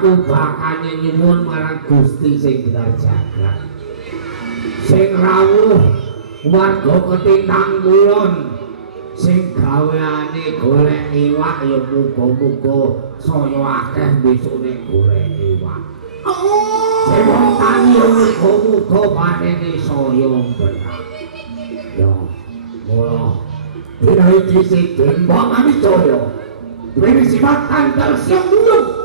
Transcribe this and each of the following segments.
Aku bakane nyuwun marang Gusti sing gelar jagat. Sing rawuh warga Ketintang Kulon sing gaweane golek iwak ya muga-muga saya akeh besok nek golek iwak. Sing wong tani ya muga-muga panene saya bener. Ya, mula dina iki sing Demba Kamijaya duweni sifat tanggal siang dulu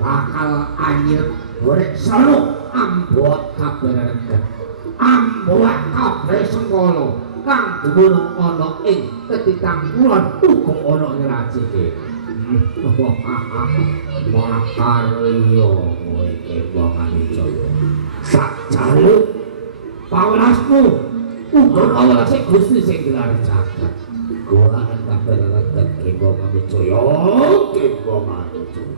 bakal anyir gorek sono ambot kabeh reget ambot kabeh sengkala kang dumunung ana ing Ketintang Kulon uga ana ngracike makarya kowe Demba Kamijaya sak jaluk pawelasmu uga pawelas Gusti sing gelar jagat gua kabeh reget Demba Kamijaya Demba Kamijaya